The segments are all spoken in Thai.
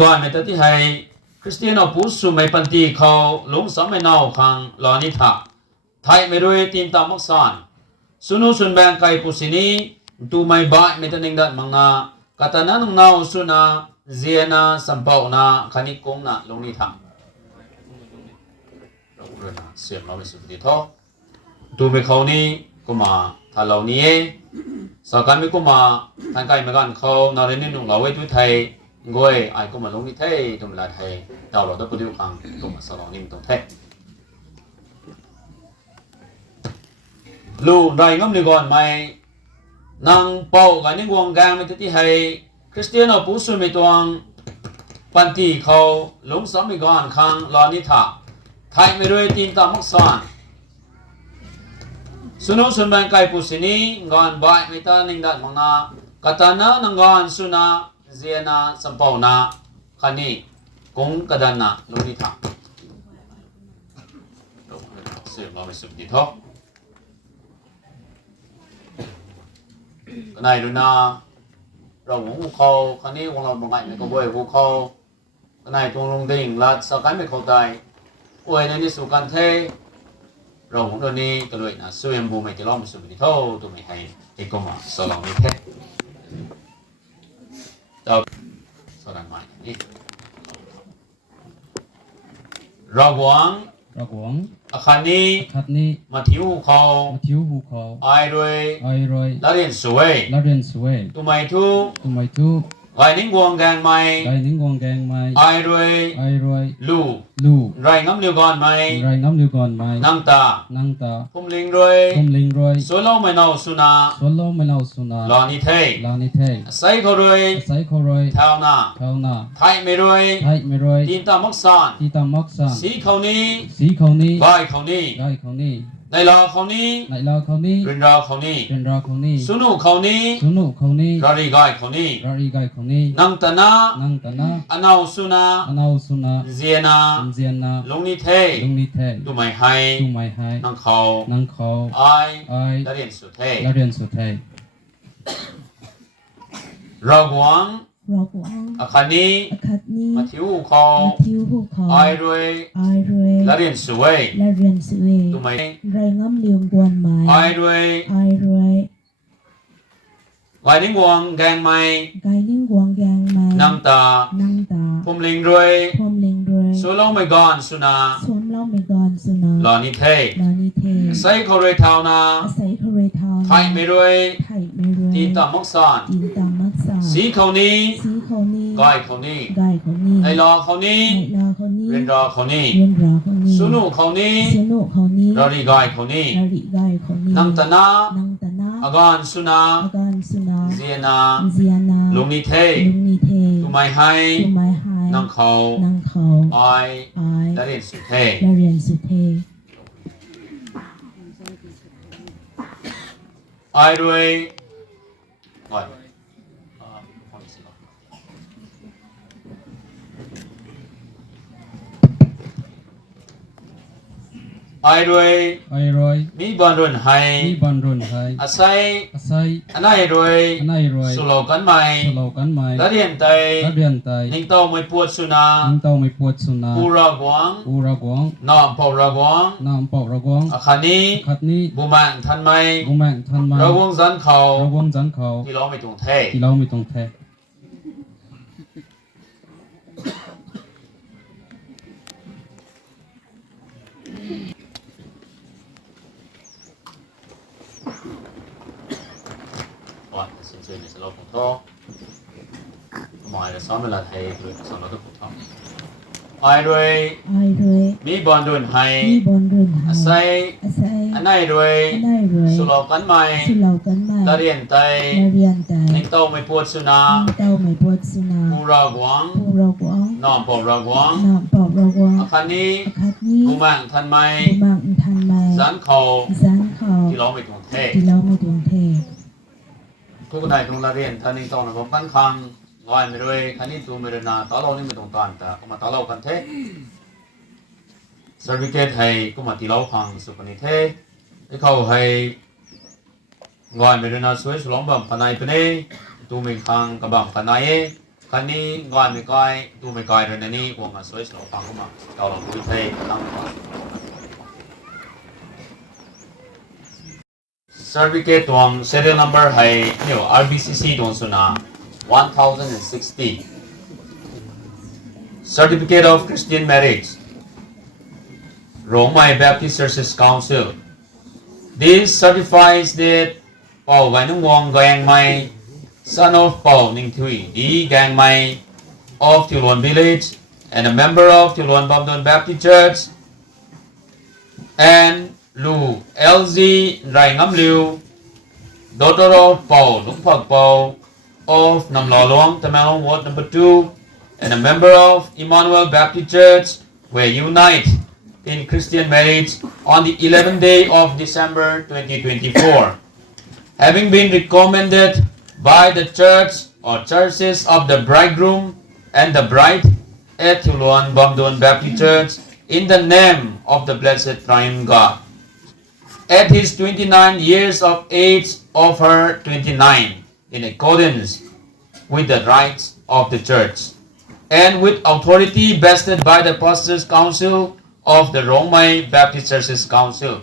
ก่อนในตอนที่ให้คริสเตียนเอาผู้สูงไม่ปันตีเขาลงสมัยนาวขังลอนิทาไทยไม่รู้ทีมตามมักษานสุนุสุนแบงไก่ปุสินีตูไม่บ่ายไม่ตันนิงดัดมังนากาตานันนาวสุนาเจียนาสัมปาวนาขันิกงนาลงนิทาเราเรื่องเสียงเราไม่สุดที่ท้อตูไม่เขานี่ก็มาถ้าเรานี้สการไม่ก็มาทางไกลเหมือนกันเขานาเรนนี่นุ่งเราไว้ทุกไทยงวยไอ้ก็มาลงที่ไทยตรงลาไทยดาวเราต้องไปดูขังตรงมาสลองนิ่มตรงไทยลูไรง้ำหนึ่งก่อนไหมนางเป่ากันนี่วงแกงไม่ที่ให้คริสเตียนเอาผู้สูงไม่ตัวปันตีเขาลงสมัยก่อนขังลานิทาไทยไม่รู้ทีมตามมักษานสุนุสุนแบงไก่ปุสินีงานบ่ายไม่ตานิงดัดมังนากาตานานังงานสุนาเจียนาสัมปาวนาขันีกงกระดานาลุนิทาเสียงเราไม่สุดที่ท้อกันไหนดูนาเราหงหูเขาขันนี้ของเราบางไงไม่ก็บ่อยหูเขากันไหนตรงลงดิ่งลัดสักการไม่เข้าใจอวยในนิสุกันเทเราหงตัวนี้ก็เลยนะสู้ยังบูไม่จะล้อมสุดที่ท้อตัวไม่ให้ไอ้ก็มาสลองไม่เทเจ้าสดงใหม่นี่ระวังอาคารนี้มาทิวเขาไอรวยละเรียนสวยตัวไม่ทุไงนิ่งวงแกงไม่ไอรวยลู่ไรง้ำเลี้ยวก่อนไหมนั่งตาพุ่มลิงรวยสวยเล่าไม่เนาสุนาลอนิเทใส่เขารวยเท่านาไทยไม่รวยทีมตามักษานสีเขานี้ใบเขานี้ในลาเขานี้เรินราเขานี้สุนุเขานี้รารีกายเขานี้นังตนาอนาวสุนาเจียนาลงนิเทดูไม่ให้นังเขาไอละเรียนสุเทระวังอาคารนี้มาทิวเขาไอรวยละเรียนสวยตัวไม่ไรง้ำเลี้ยงกวนไม้ไอรวยไว้นิ่งวงแกงไม่น้ำตาพุ่มลิงรวยสวมเล่าไม่ก่อนสุนาลอนิเทใส่เขารวยเท่านาไทยไม่รวยทีตามักษานสีเขานี้กายเขานี้ไอรอเขานี้เรียนรอเขานี้สุนุเขานี้รารีกายเขานี้นังตนาอาการสุนาเจียนาลงนิเทตุไม่ให้นังเขาไอละเรียนสุเทไอรวยไอรวยมีบอลรุนไฮอาศัยอันไหนรวยสุโลกันใหม่ละเรียนไตนิ่งโตไม่ปวดสุนาปูรากวางน้อมเป่ารากวางอาคานี้บุมังทันไหมระวงจันเขาที่เราไม่ตรงเทว่าสิ่งที่ในสโลของท้อหมายจะซ้อมเวลาไทยคือสอนเราต้องท้อไอรวยมีบอลดุนไฮอาศัยอันไหนรวยสุโลกันใหม่ละเรียนไตนิ่งโตไม่ปวดสุนาปูรากวางน้อมเป่ารากวางอาคานี้บุมังทันไหมสันเขาที่เราไม่ตรงเททุกนายตรงละเรียนท่านิ่งโตนะผมกันคังลอยไม่รวยคันนี้ตัวไม่เรนาตาเรานี่ไม่ตรงตานแต่ก็มาตาเรากันเทสร์วิเกตให้ก็มาตีเราคังสุปนิเทให้เขาให้ลอยไม่เรนาสวยสลองบัมขนายเป็นตัวไม่คังกับบำขนาย คันนี้งอนไม่ก้อยดูไม่ก้อยเลยนะนี่วงมาสวยสโลฟังเข้ามาเราลองดูเท่ตั้งก่อน certificate ตวง serial number ให้เนี่ย RBCC ตวงสุนา1060 certificate of Christian marriage Gonmei Baptist Churches Council this certifies that Paul Gaininguang Gangmei son of Paul Ningthui the Gangmei of Thiulon village and a member of Thiulon Bamduan Baptist Church and Lu LZ Nreingamliu daughter of Paul Lungpak Paul of Namlalong Tamalong Ward number 2 and a member of Emmanuel Baptist Church were unite in Christian marriage on the 11th day of December 2024 having been recommended by the church or churches of the bridegroom and the bride at Thiulon Bamduan Baptist Church in the name of the blessed Triune God. At his 29 years of age of her 29 in accordance with the rights of the church and with authority vested by the Pastors' Council of the Gonmei Baptist Churches Council.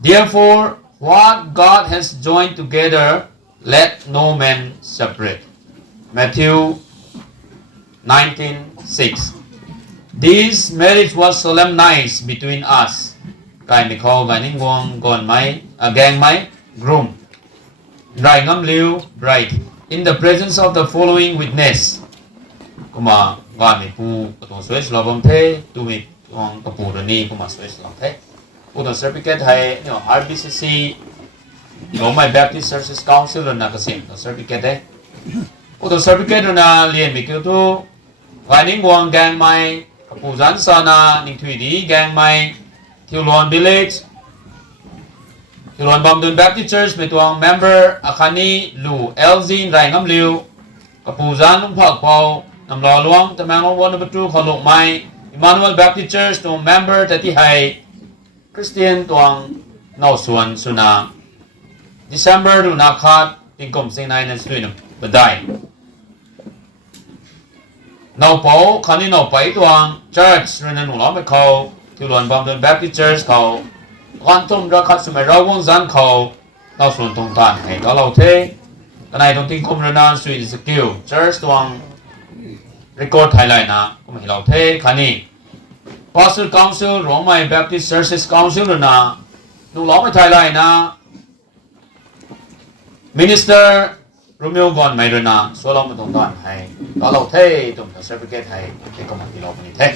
Therefore, what God has joined together, let no man separate. Matthew 19:6. This marriage was solemnized between us, Gaininguang, Gonmei, Gangmei, groom, Nreingamliu, bride, in the presence of the following witness. Kuma Gonmei pu katong suwes labam the, tumi ang kapudo ni kuma suwes lang the. Utong certificate hay RBCC Gonmei Baptist Churches Council na kasing certificate eh. Utong certificate na lian mikil tu Gaininguang Gangmei kapuzan sana Ningthui di Gangmei Thiulon village Thiulon Bamduan Baptist Church may tuang member akani Lu LZ Nreingamliu kapuzan Lungpak Paul Namlalong Tamalong Ward number 2 Gonmei Emmanuel Baptist Church tuang member tati hay Christian tuang nausuan suna December du nakhat tingkom sing nai na sui na badai nau pau khani nau pai tuang church renan ulam me khau Thiulon Bamduan Baptist Church khau quantum ra khat sumai rawong zan khau nau sun tong tan hai ka lau the kanai tong tingkom renan sui skill church tuang record highlight na kum hi lau the khani Pastor Council Gonmei Baptist Churches Council na nu lau me highlight na Minister Romeo Gonmei na so long tong tan hai ka lau the tum the certificate hai ke kom hi lau ni the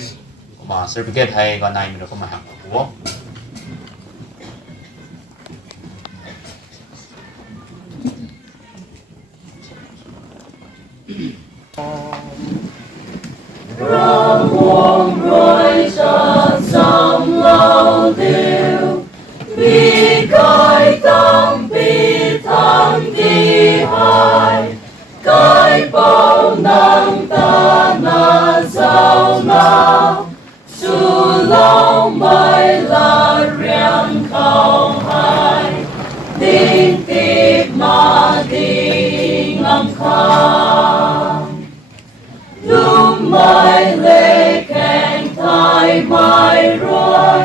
kuma certificate hai ga nai mi ro kuma ha ko Rong Wong Roy Sha Sam Lao Liu Bi Gai Tam Bi Tam Di Hai Gai Bao Nang Ta Na Zao Na Su Lao Mai La Riang Khao Hai Ding Tip Ma Ding Am Khang Lum mai lê keng thai mai rồi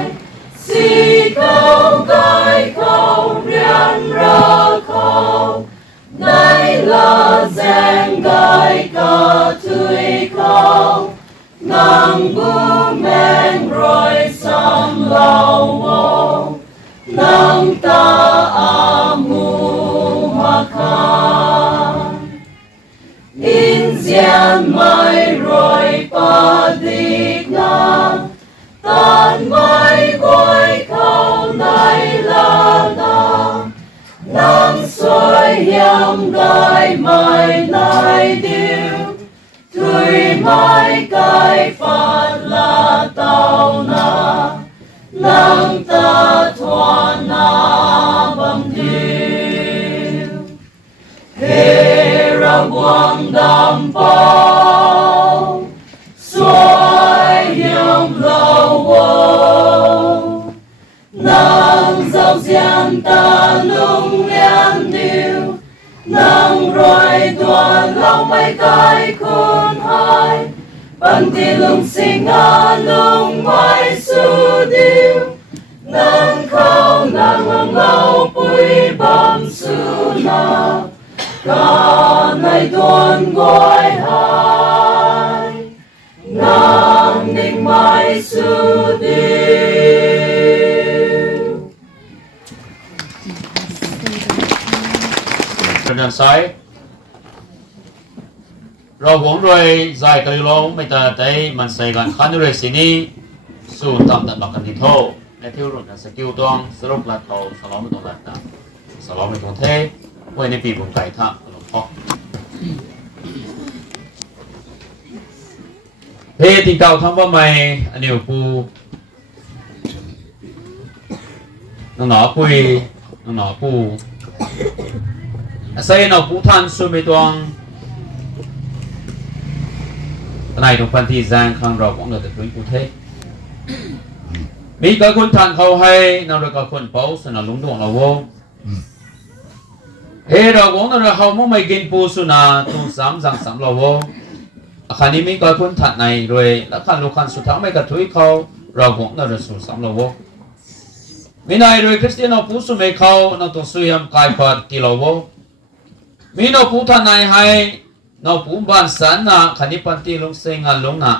si câu gai câu rian ra câu nay là giang gai cả tươi câu nang bu men rồi sam lao wo nang ta amu makan in zian mai rồi pa dik na tan mai goi khao nai la na nang soi hiam gai mai nai diu thui mai gai phát la tao na nang ta thoa na bam diu he ra quang đam bao xoay hiểm lâu vô nàng dạo dian ta lung nhan điêu nàng rồi đoàn lòng cai khôn hai bằng ti lung sinh a lung mai su điêu nang khao nang ngang ngao bụi bám su na ca này tuôn gọi hai nang ninh mai su điêu Trần saiเราหวงรวยใจกระโลไม่แต่ใจมันใส่กันขันรวยสินี่สู้ตามตัดหลักกันที่โทในที่รุ่นสกิลตวงสรุปหลักเขาสลอมไม่ตรงหลักนะสลอมไม่ตรงเทไว้ในปีบุญไก่ท่าหลวงพ่อเพติเก่าทำว่าไม่อันนี้ปูน้องหนอปุยน้องหนอปูใส่หนอปูท่านสู้ไม่ตรงในตรงพันธีแซงข้างเราของเราแต่พื้นปูเทมีกับคนทานเขาให้เราเรียกกับคนเป้าสนามลุงดวงเราโว้เฮ้เราของเราเขาไม่กินปูสุนาตุงสามสังสามเราโว้ขันนี้มีกับคนทานในรวยและขันลูกขันสุดท้ายไม่กระทุยเขาเราของเราสุดสามเราโว้มีนายรวยคริสเตียนเราปูสุไม่เขาเราต้องสุยามกายพัดที่เราโว้มีเราปูทานในให้เราปูบ้านสันนะขันนี้ปันตีลงเซงานลงนะ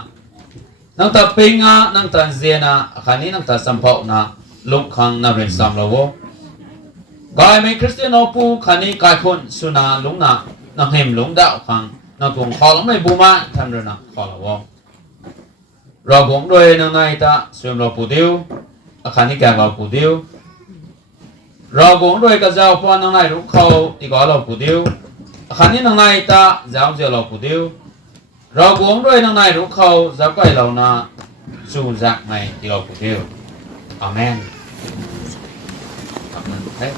นังตาปิงะนังตาเซียนะขันนี้นังตาสัมภานะลงขังนาเรียนสามเราโวกายไม่คริสเตียนเราปูขันนี้กายคนสุนาลงนะนังเห็มลงดาวขังนังกงขอลงไม่บูมาทำเรื่องนักขอเราโวเราคงด้วยนังนายตาส่วนเราปูดิวขันนี้แกเราปูดิวเราคงด้วยกับเจ้าปอนนังนายรู้เขาที่ก็เราปูดิวขันนี้นังนายตาเจ้าเจ้าเราปูดิวเราบวงด้วยนังนายรู้เขาจะใกล้เรานะสู้จากในที่เราปูดิวอาเมนอาเมนเฮ้ย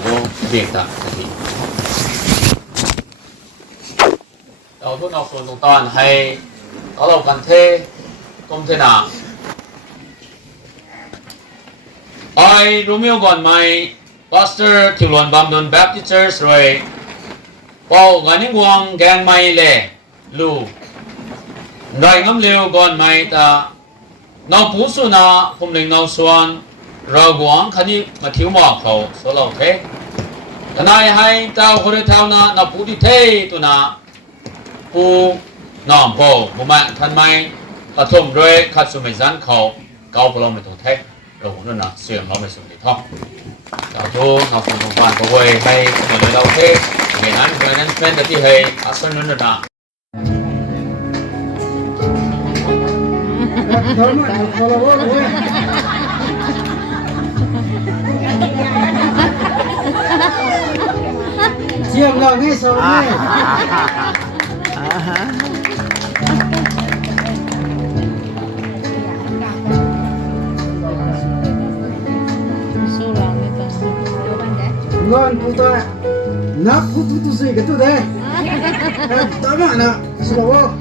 โอ้เบียดตาสิเราทุกนอกส่วนตรงตอนให้เรากันเทกลมเทนาไอ้รู้มีก่อนไหม Pastor Thiulon Bamduan Baptist Church เลยเป่าGaininguang GangmeiเลยลูNreingamliu Gonmeiตาน้องผู้สุนาผมเล็งน้องส่วนเราหวังคันนี้มาทิ้วหมอกเขาสโลเททนายให้เจ้าคนเท่านั้นน้องผู้ที่เทตัวน่ะผู้น้องพ่อผมมาทันไหมกระทมด้วยขัดสมัยจันเขาเกาพลงไม่ถูกเทเราหัวนั่นน่ะเสื่อมเราไม่สมดีท้องเราทุกเราคนของบ้านก็เว้ยให้เหมือนเราเทเหตุนั้นเพราะนั้นเป็นแต่ที่ให้อาศัยนั่นน่ะเชื่อมเราไม่สนเลยนอนผู้ตัวนับผู้ตัวสิ่งกันตัวเด้ต่อมานะสโลว์